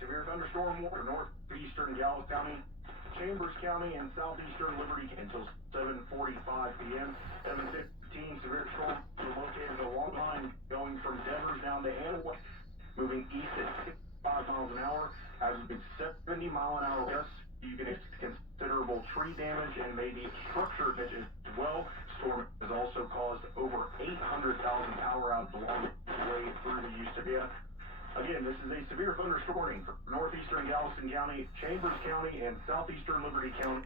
severe thunderstorm warning for northeastern Dallas County, Chambers County, and southeastern Liberty until 7:45 p.m. 7:15 severe storm located along the line going from Devers down to Anaheim, moving east at 5 miles an hour. Has been 70-mile-an-hour gusts. You can expect considerable tree damage and maybe structure damage as well. Storm has also caused over 800,000 power outs along the way through the Houston area. Again, this is a severe thunderstorm for northeastern Galveston County, Chambers County, and southeastern Liberty County.